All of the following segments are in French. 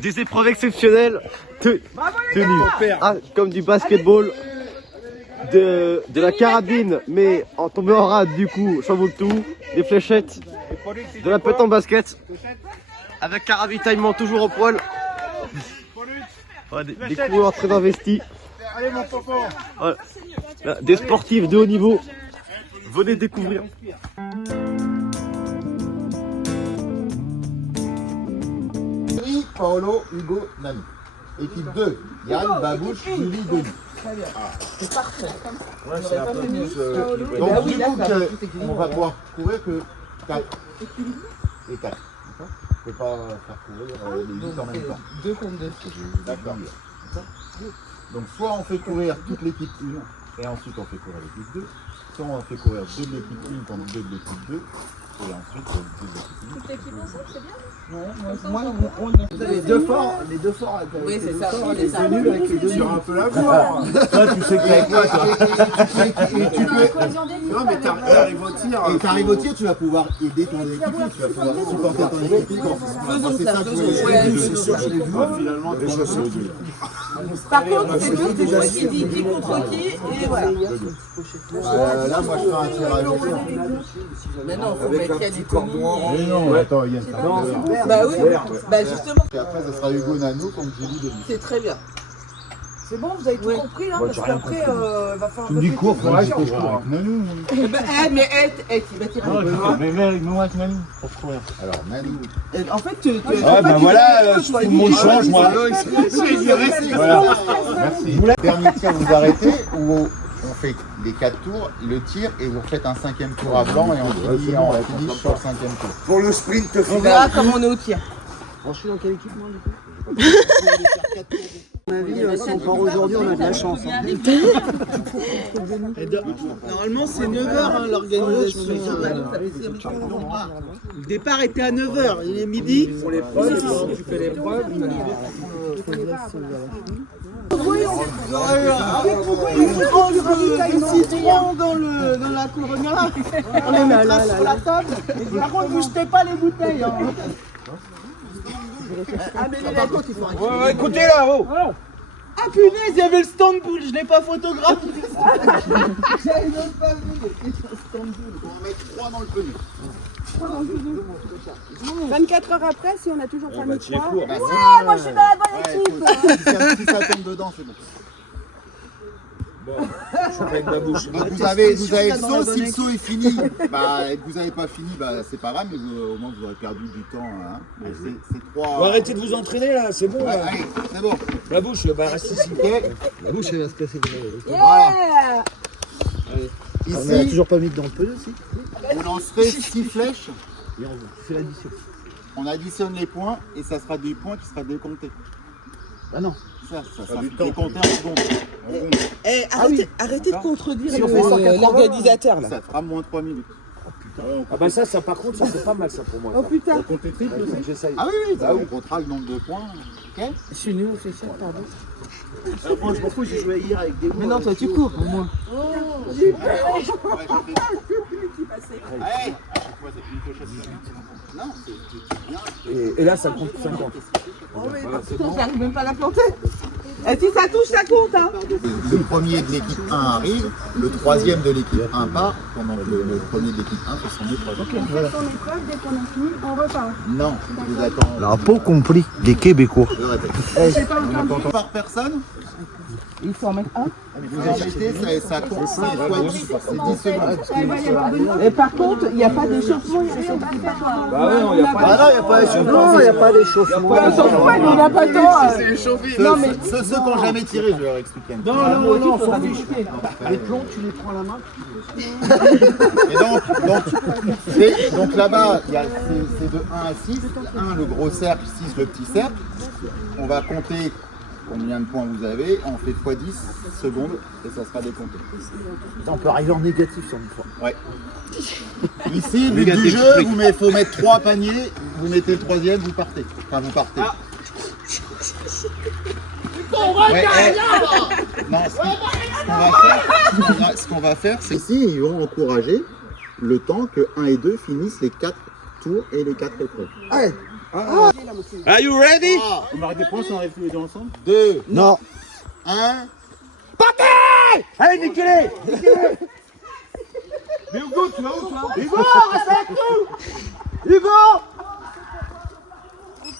Des épreuves exceptionnelles tenues. Comme du basketball, de la carabine, mais en tombé en rade, du coup, chamboule tout, des fléchettes, de la pétanque basket, avec un ravitaillement toujours au poil. Ouais, des coureurs très investis. Voilà. Des sportifs de haut niveau. Venez découvrir. Paolo, Hugo, Nani. Équipe 2, Yann, Babouche, Julie, Denis. C'est parfait. Ouais, c'est un peu plus. Donc, du coup, on va pouvoir courir que 4 et 4. On ne peut pas faire courir les 8 en même temps. 2 contre 2. D'accord. Donc, soit on fait courir toute l'équipe 1 et ensuite on fait courir l'équipe 2, soit on fait courir 2 de l'équipe 1 contre 2 de l'équipe 2 et ensuite 2 de l'équipe 1. Toute l'équipe ensemble, c'est bien. Les deux forts, Oui, c'est ça. les deux nuls avec les deux nuls. Un peu la voix. Toi, tu sais que t'as quoi, toi. Non, mais t'arrives au tir. Et t'arrives au tir, tu vas pouvoir aider ton équipe, tu vas pouvoir supporter ton équipe. C'est ça que je voulais dire. C'est sûr, je l'ai vu. Finalement, déjà, c'est dur. Par contre, c'est vous qui dit qui contre qui, et voilà. Là, moi, je fais un tirage au sort. Mais non, faut mettre qu'il y a du cordon. Mais non, attends, il y a Bah oui, bah justement, et après, ce sera Hugo Nano contre Julie Denis. c'est très bien. C'est bon, vous avez tout compris là, parce qu'après, il va falloir. Tu me dis cours, il faudra que je cours avec Nanou. Mais Mais moi avec Nanou, pour courir. Alors, Nanou. en fait, tu Ah, bah voilà, tout le monde change, moi. Voilà, merci. Dernier tir, vous arrêtez ou on fait les 4 tours, le tir, et vous refaites un 5e tour à blanc et on finit en finish sur le 5e tour. Pour le sprint on final. verra comment on est au tir. Je suis dans quelle équipe moi du coup? À mon avis, si on part aujourd'hui, on a de la chance. Normalement, c'est 9h l'organisation. Le départ était à 9h, il est midi. Pour l'épreuve, tu fais l'épreuve. Le citron dans la couronne, on les mettra sur la table. Par contre, vous jetez pas les bouteilles. Ah, mais les côtes, ils font un Écoutez là, oh. Ah punaise, il y avait le Stamboul, je l'ai pas photographié. J'avais même pas vu le Stamboul. On va mettre 3 dans le pneu. 24 heures après, si on a toujours pas mis 3. Ouais, moi je suis dans la bonne équipe. Si ça tombe dedans, c'est bon. Je suis avec Babouche. Donc vous avez le saut, si le saut est fini, bah, et que vous n'avez pas fini, bah, c'est pas grave, mais au moins vous aurez perdu du temps. Hein. Mais c'est 3. Bon, arrêtez de vous entraîner là, c'est bon. Ouais, Là. allez, c'est bon. Babouche, bah reste ici. La bouche elle va se casser. Voilà. On n'a Ici, toujours pas mis dans le pneu aussi. vous lancerez 6 flèches, Et on fait l'addition. on additionne les points et ça sera des points qui sera décompté. Ah non. Ça sera décompté en secondes. Arrêtez de contredire Si on fait 180, l'organisateur là. Ça fera moins 3 minutes. Ah bah ça par contre, ça c'est pas mal ça pour moi. Oh putain. On compte les triples Ouais, aussi. j'essaye. Ah oui, on comptera le nombre de points. Ok. Je suis nul au fléchette, pardon. Moi je m'en fous, j'ai joué hier avec des. Mais non, toi tu cours pour moi. Ouais, allez, à chaque fois c'est une pochette. Non, c'est bien. Et là ça compte 50. Putain, j'arrive même pas à la planter. Et si ça touche, ça compte, hein. Le premier de l'équipe 1 arrive, le troisième de l'équipe 1 part, pendant que le premier de l'équipe 1 fait son épreuve. On fait son épreuve, dès qu'on a fini, on repart. Non, je vous attends. La peau compris des Québécois. Je répète. Par personne, Il faut en mettre un. vous en mettez, ça compte, c'est fois 10, c'est 10 secondes. Et par contre, il n'y a pas d'échauffement. Bah ouais, non, y a pas. Ah non, il n'y a pas d'échauffement. Il n'y a pas d'échauffement. On n'a pas le temps. Ceux qui n'ont jamais tiré, je vais leur expliquer. Non, faut Les plombs, tu les prends à la main. Et donc là-bas, c'est de 1 à 6. 1 le gros cercle, 6 le petit cercle. On va compter combien de points vous avez. On fait x 10 secondes et ça sera décompté. On peut arriver en négatif sur une fois. Ouais. Ici, but du jeu, il faut mettre 3 paniers. Vous mettez le troisième, vous partez. Enfin, vous partez. Ouais, non, ce qu'on va faire, c'est ici, ils vont encourager le temps que 1 et 2 finissent les 4 tours et les 4 épreuves. Ouais. Are you ready? On marque des points si on arrive tous les deux ensemble. 2, Non. 1. Allez, niquez-les. Mais Hugo, tu vas où toi? Hugo, reste avec nous. Hugo.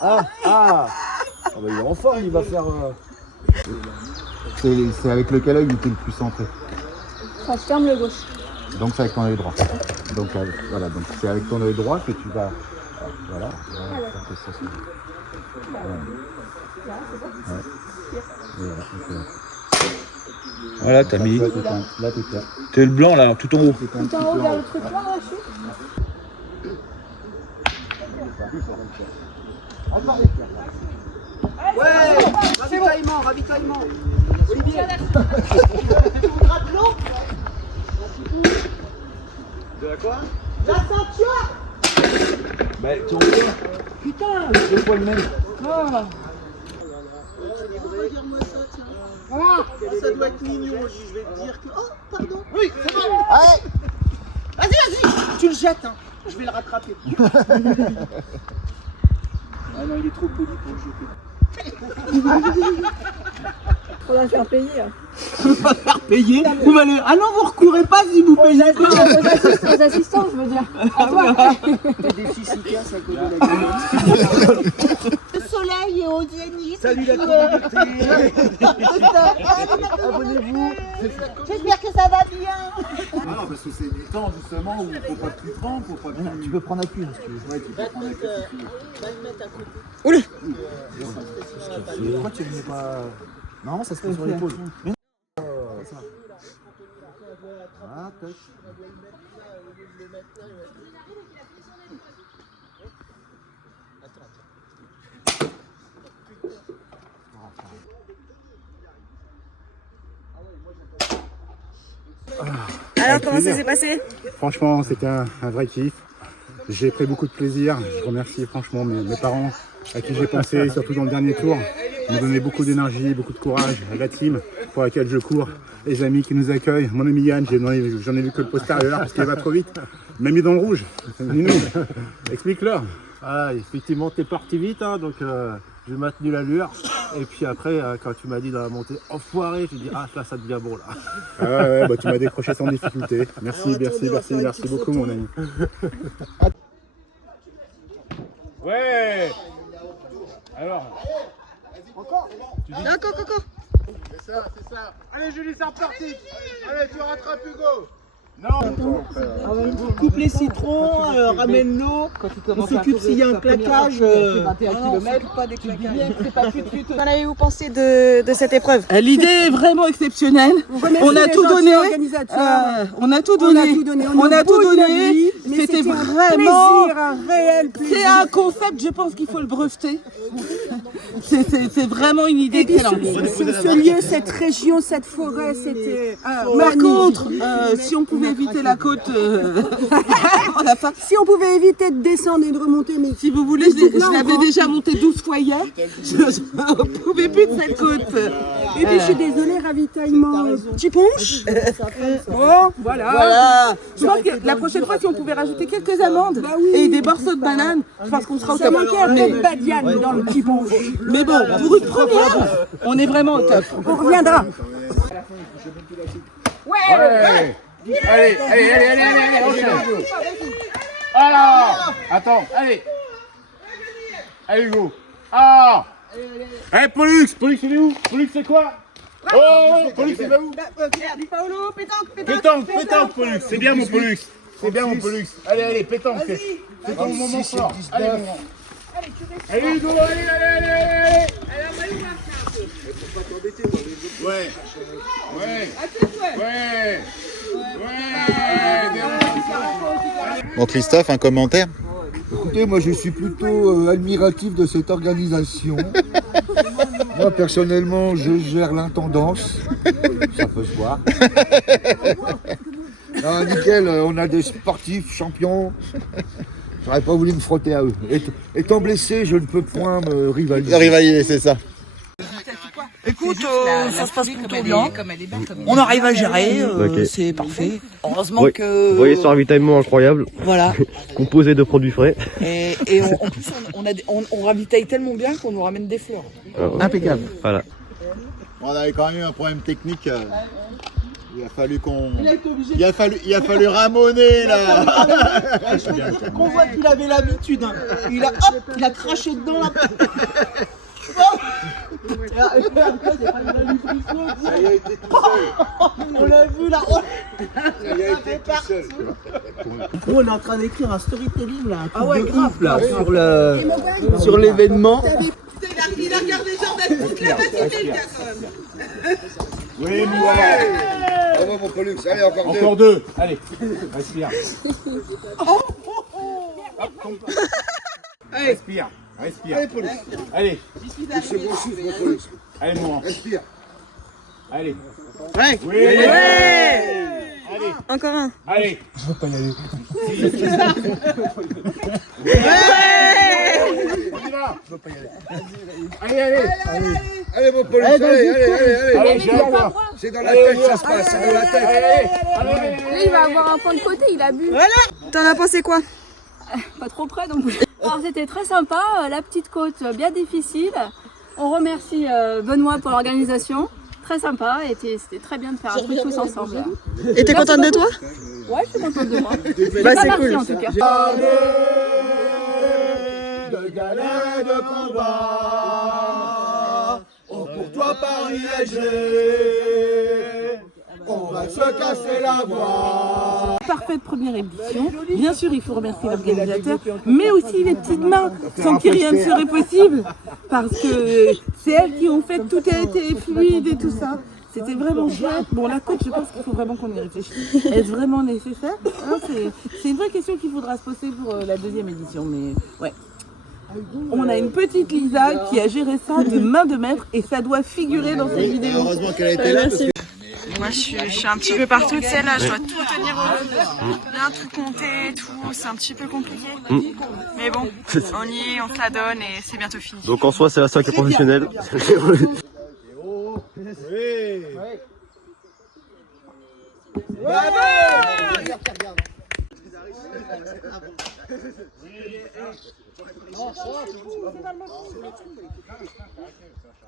Ah bah il est en forme, il va faire... C'est avec lequel œil tu es le plus centré. Ça se ferme le gauche. Donc c'est avec ton œil droit. Donc voilà, donc c'est avec ton œil droit que tu vas. Voilà. Voilà, t'as mis... Là, t'es clair. T'es le blanc là, tout en haut. Tout en haut vers le truc là, là, je suis. Ouais, ravitaillement, ravitaillement. Olivier. De la quoi? La ceinture. Bah tu en vois. Putain. Deux fois le même. Regarde-moi ça, tiens. Voilà. Ça doit être mignon, je vais te dire que... Oh, pardon. Oui, c'est bon. Allez. Vas-y, vas-y. Tu le jettes, hein. Je vais le rattraper. Ah non, il est trop poli pour le jeter. Faut la faire payer. Hein. Faire payer. Vous allez... Ah non, vous recourez pas si vous payez pas. Aux assistants, je veux dire. À toi. Des déficitaires, ça cause de la gueule. Le soleil est au zénith. Salut la communauté. Abonnez-vous. J'espère que ça va bien. Ah non, parce que c'est du temps justement où il faut pas plus prendre, faut pas plus. Tu peux prendre appui si tu veux. Ouais, tu peux prendre avec si tu veux. Va le mettre à côté. Pourquoi tu ne mets pas. Non, ça se fait sur l'épaule. Ah, tac. Alors, comment ça s'est passé? Franchement, c'était un vrai kiff. J'ai pris beaucoup de plaisir. Je remercie franchement mes parents à qui j'ai pensé, surtout dans le dernier tour. Ils m'ont donné beaucoup d'énergie, beaucoup de courage. La team pour laquelle je cours, les amis qui nous accueillent. Mon ami Yann, j'en ai vu que le postérieur parce qu'il va trop vite. Il m'a mis dans le rouge. Ninou, explique-leur. Ah, effectivement, t'es parti vite, hein, donc j'ai maintenu l'allure. Et puis après, quand tu m'as dit dans la montée, enfoiré, j'ai dit, ah là, ça devient bon là. Ah ouais, bah, tu m'as décroché sans difficulté. Merci, merci beaucoup mon ami. Ouais. Alors. Encore. C'est ça. Allez, Julie, c'est reparti. Allez, tu rattrapes Hugo. Coupe les citrons, ramène l'eau. On s'occupe s'il y a un claquage. 21 km. Pas des claquages. Qu'en avez-vous pensé de cette épreuve? L'idée est vraiment exceptionnelle. On a tout donné. On a tout donné. C'était vraiment un réel plaisir. C'est un concept, je pense qu'il faut le breveter. C'est vraiment une idée excellente. Ce lieu, cette région, cette forêt, c'était. Par contre, si on pouvait éviter la côte, on a faim. Si on pouvait éviter de descendre et de remonter, mais Si vous voulez, je l'avais déjà monté 12 fois hier. Je ne pouvais plus de cette côte. Et puis je suis désolée, ravitaillement petit punch. Bon, voilà. Je pense que la prochaine fois, si on pouvait rajouter quelques amandes et des morceaux de banane, je pense qu'on sera au Ça top. manquait un peu de badiane dans le petit punch. Mais bon, pour une première, on est vraiment au top. On reviendra. Allez, enchaîne. Alors, attends, allez. Allez, Hugo. Ah. Hey, Pollux, il est où? Pollux, c'est quoi? Oh, Pollux, il va où? Paolo, pétanque. Pétanque, Pollux. C'est bien mon Pollux. Allez, pétanque. C'est ton moment fort. Allez, mon grand. Allez, Hugo, allez. Ouais. Bon, Christophe, un commentaire? Écoutez, moi je suis plutôt admiratif de cette organisation. Moi personnellement, je gère l'intendance. Ça peut se voir. Non, nickel, on a des sportifs champions. J'aurais pas voulu me frotter à eux. Étant blessé, je ne peux point me rivaliser. Rivalier, c'est ça. Écoute, ça se passe plutôt bien. On arrive à gérer, Ok. c'est parfait. Heureusement Oui. que... Vous voyez ce ravitaillement incroyable, Voilà. composé de produits frais. Et en plus, on ravitaille tellement bien qu'on nous ramène des fleurs. Impeccable. Voilà. On avait quand même eu un problème technique. Il a fallu qu'on. Il a fallu ramoner là. Qu'on voit qu'il avait l'habitude. Hein. Il a craché dedans là. On l'a vu là. Nous, on est en train d'écrire un storytelling là, un truc de ouf là, sur l'événement. Il a regardé Jordan toute la matinée, le gars, quand même. Oui, moi. Bravo, mon Pollux. Allez, encore deux. Allez, respire. Respire. Respire. Allez, Pollux. Allez, C'est bon souffle, mon Pollux. allez, mon. Respire. Allez. Ouais. Oui. Allez. Encore un. Allez. Je veux pas y aller. Allez, mon Pollux. Allez. C'est dans la tête, ça se passe. C'est dans la tête. Lui, il va avoir un point de côté, il a bu. T'en as pensé quoi? Pas trop près donc. Alors c'était très sympa, la petite côte bien difficile. On remercie Benoît pour l'organisation. Très sympa, et c'était très bien de faire un truc tous ensemble. Et t'es contente de toi? Ouais, je suis contente de moi. Bah, c'est cool. En tout cas. De galère et de combat. Oh, pour toi, Paris-Léger. On va se casser la voix. Parfaite première édition. Bien sûr, il faut remercier l'organisateur, mais aussi les petites mains, sans qui rien ne serait possible. Parce que c'est elles qui ont fait, tout a été fluide et tout ça. C'était vraiment chouette. Bon, la côte, je pense qu'il faut vraiment qu'on y réfléchisse. Est-ce vraiment nécessaire, hein? C'est une vraie question qu'il faudra se poser pour la deuxième édition. Mais ouais. On a une petite Lisa qui a géré ça de main de maître et ça doit figurer dans cette vidéo. Heureusement qu'elle a été là. Moi je suis un petit peu partout, tu sais, là je dois tout tenir au bien tout compter, tout, c'est un petit peu compliqué. Mais bon, on y est, on se la donne et c'est bientôt fini. Donc en soi, c'est la seule qui est professionnelle.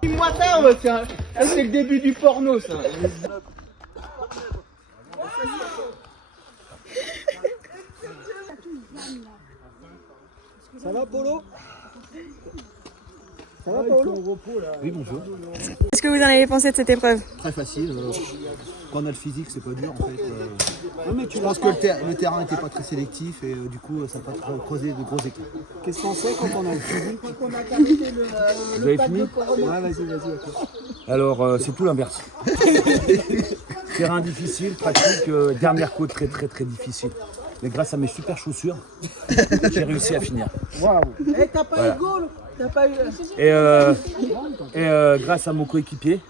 Dis-moi ça, c'est le début du porno ça. Ça va Polo? Ça va Polo? Oui, bonjour. Qu'est-ce que vous en avez pensé de cette épreuve? Très facile. Quand on a le physique, c'est pas dur en fait. Je pense que le terrain n'était pas très sélectif et du coup, ça n'a pas causé de gros écarts. Qu'est-ce qu'on sait quand on a le physique? Vous avez fini? Ouais, vas-y. Alors, c'est tout l'inverse. Terrain difficile, pratique, dernière côte très difficile. Mais grâce à mes super chaussures, j'ai réussi à finir. Waouh! Eh, t'as pas eu goal? T'as pas eu... Et grâce à mon coéquipier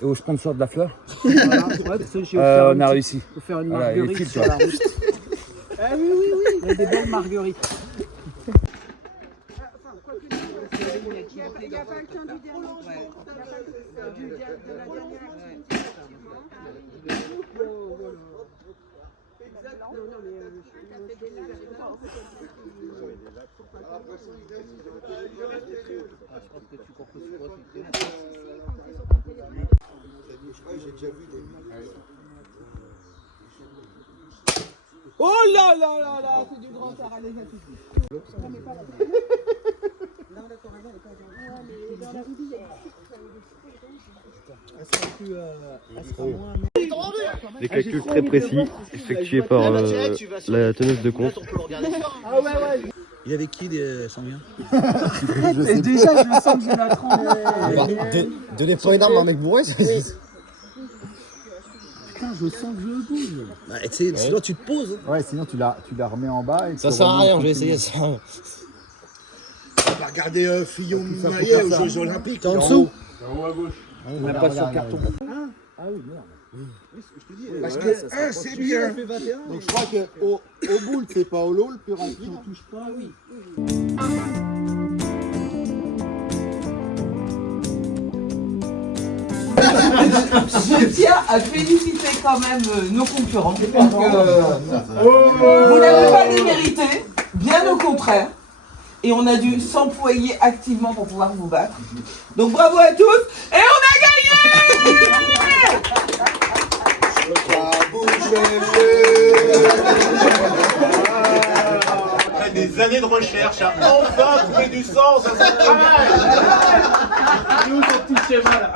et au sponsor de la fleur, on a réussi. Faut faire une Voilà, marguerite les sur la route. Ah oui. Il y a des belles marguerites. Il n'y a pas le temps du dernier. Oh là là là là, c'est du grand art, allez, Des calculs très précis effectués par la teneuse de compte. Il y avait qui des sanguins? Et déjà, je me sens que j'ai la trempe. De les premiers d'armes, un mec bourré, Putain, je sens que je bouge. Bah, sinon tu te poses. Ouais, sinon tu la remets en bas. Et ça sert à rien, je vais essayer ça. On va regarder Fillon Maillet aux Jeux Olympiques. T'es en dessous? En haut à gauche. On n'a pas sur carton. Ah oui, merde. Parce que c'est bien. Donc je crois qu'au boule, c'est pas au lot le plus rempli. On touche pas, oui. Je tiens à féliciter quand même nos concurrents. Vous n'avez pas démérité, bien au contraire. Et on a dû s'employer activement pour pouvoir vous battre. Donc bravo à tous et on a gagné! Après des années de recherche, a enfin trouvé du sens à son travail. Nous, on touche mal.